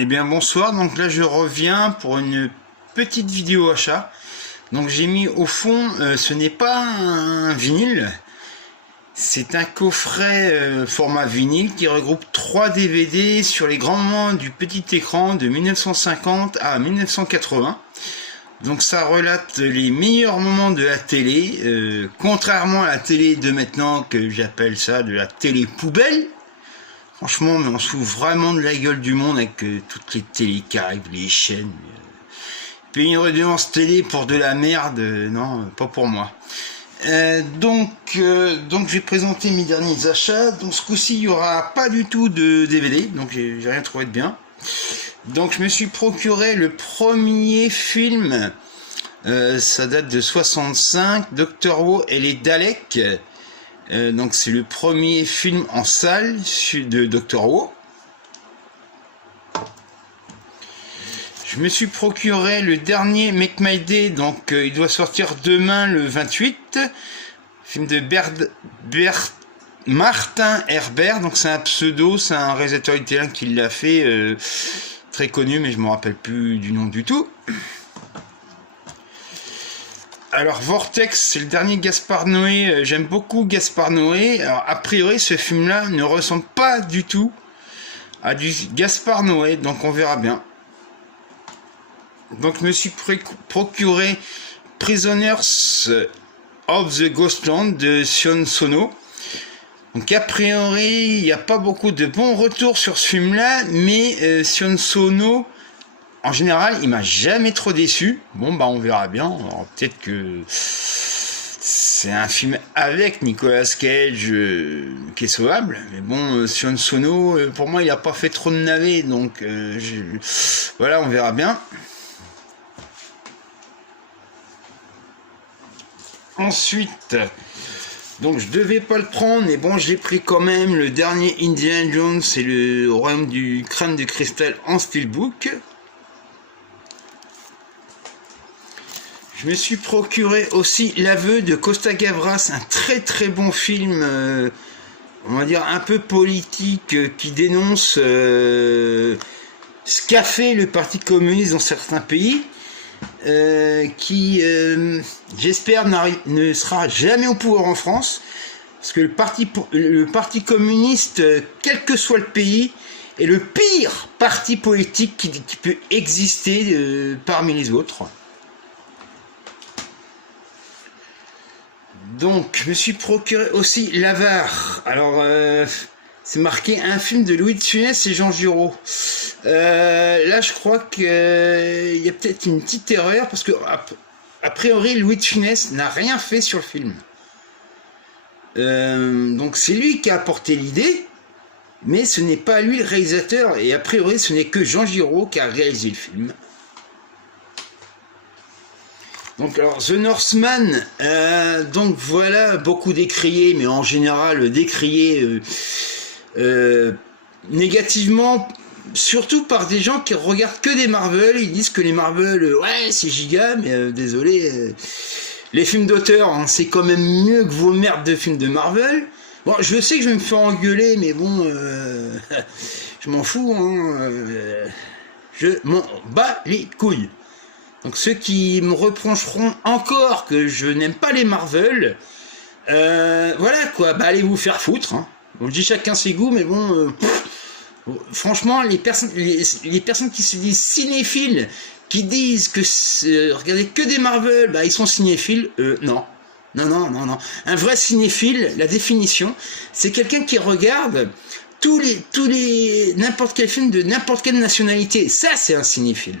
Eh bien bonsoir, donc là je reviens pour une petite vidéo achat. Donc j'ai mis au fond, ce n'est pas un vinyle, c'est un coffret format vinyle qui regroupe 3 DVD sur les grands moments du petit écran de 1950 à 1980. Donc ça relate les meilleurs moments de la télé, contrairement à la télé de maintenant que j'appelle ça de la télé poubelle. Franchement, mais on se fout vraiment de la gueule du monde avec toutes les télés qui arrivent, les chaînes. Payer une redevance télé pour de la merde, non, pas pour moi. Donc je vais présenter mes derniers achats. Donc ce coup-ci, il n'y aura pas du tout de DVD, donc j'ai rien trouvé de bien. Donc je me suis procuré le premier film, ça date de 65, Doctor Who et les Daleks. Donc c'est le premier film en salle de Doctor Who. Je me suis procuré le dernier Make My Day, donc il doit sortir demain le 28. Film de Martin Herbert, donc c'est un pseudo, c'est un réalisateur italien qui l'a fait, très connu, mais je ne me rappelle plus du nom du tout. Alors Vortex, c'est le dernier Gaspard Noé, j'aime beaucoup Gaspard Noé. Alors a priori ce film là ne ressemble pas du tout à du Gaspard Noé, donc on verra bien. Donc je me suis procuré Prisoners of the Ghostland de Sion Sono. Donc a priori il n'y a pas beaucoup de bons retours sur ce film là, mais Sion Sono en général, il m'a jamais trop déçu. Bon, bah, on verra bien. Alors, peut-être que c'est un film avec Nicolas Cage qui est sauvable. Mais bon, Sion Sono, pour moi, il n'a pas fait trop de navets. Donc, voilà, on verra bien. Ensuite, donc je devais pas le prendre, mais bon, j'ai pris quand même le dernier Indiana Jones, c'est le Royaume du crâne de cristal en steelbook. Je me suis procuré aussi L'aveu de Costa Gavras, un très très bon film, on va dire un peu politique, qui dénonce ce qu'a fait le Parti communiste dans certains pays, qui j'espère ne sera jamais au pouvoir en France, parce que le parti communiste, quel que soit le pays, est le pire parti politique qui peut exister parmi les autres. Donc, je me suis procuré aussi L'Avare. Alors, c'est marqué un film de Louis de Funès et Jean Giraud. Là, je crois qu'il y a peut-être une petite erreur, parce que, a priori, Louis de Funès n'a rien fait sur le film. Donc, c'est lui qui a apporté l'idée, mais ce n'est pas lui le réalisateur, et a priori, ce n'est que Jean Giraud qui a réalisé le film. Donc alors The Northman, donc voilà, beaucoup décrié, mais en général décrié négativement, surtout par des gens qui regardent que des Marvel. Ils disent que les Marvel, ouais c'est giga, mais désolé, les films d'auteur, hein, c'est quand même mieux que vos merdes de films de Marvel. Bon, je sais que je vais me faire engueuler, mais bon, je m'en fous, hein, je m'en bats les couilles. Donc ceux qui me reprocheront encore que je n'aime pas les Marvel, voilà quoi, bah allez vous faire foutre. Hein. On dit chacun ses goûts, mais bon, franchement, les personnes qui se disent cinéphiles, qui disent que regardez que des Marvel, bah ils sont cinéphiles, non. Non. Un vrai cinéphile, la définition, c'est quelqu'un qui regarde tous les n'importe quel film de n'importe quelle nationalité. Ça, c'est un cinéphile.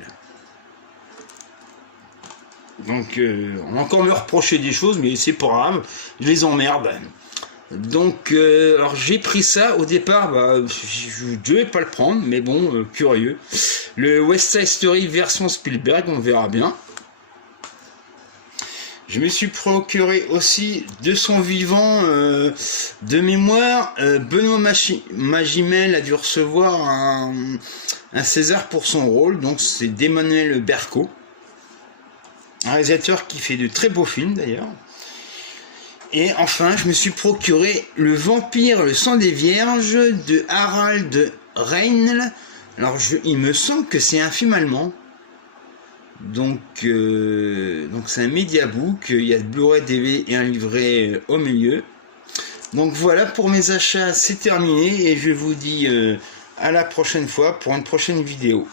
Donc, on va encore me reprocher des choses, mais c'est pas grave, je les emmerde. Donc, alors j'ai pris ça, au départ, bah, je ne devais pas le prendre, mais bon, curieux. Le West Side Story version Spielberg, on verra bien. Je me suis procuré aussi, de son vivant, de mémoire, Benoît Magimel a dû recevoir un César pour son rôle, donc c'est d'Emmanuel Berco. Un réalisateur qui fait de très beaux films d'ailleurs. Et enfin, je me suis procuré Le Vampire, le sang des vierges de Harald Reinl, Alors il me semble que c'est un film allemand. Donc c'est un Mediabook, il y a le Blu-ray DVD et un livret au milieu. Donc voilà, pour mes achats c'est terminé et je vous dis à la prochaine fois pour une prochaine vidéo.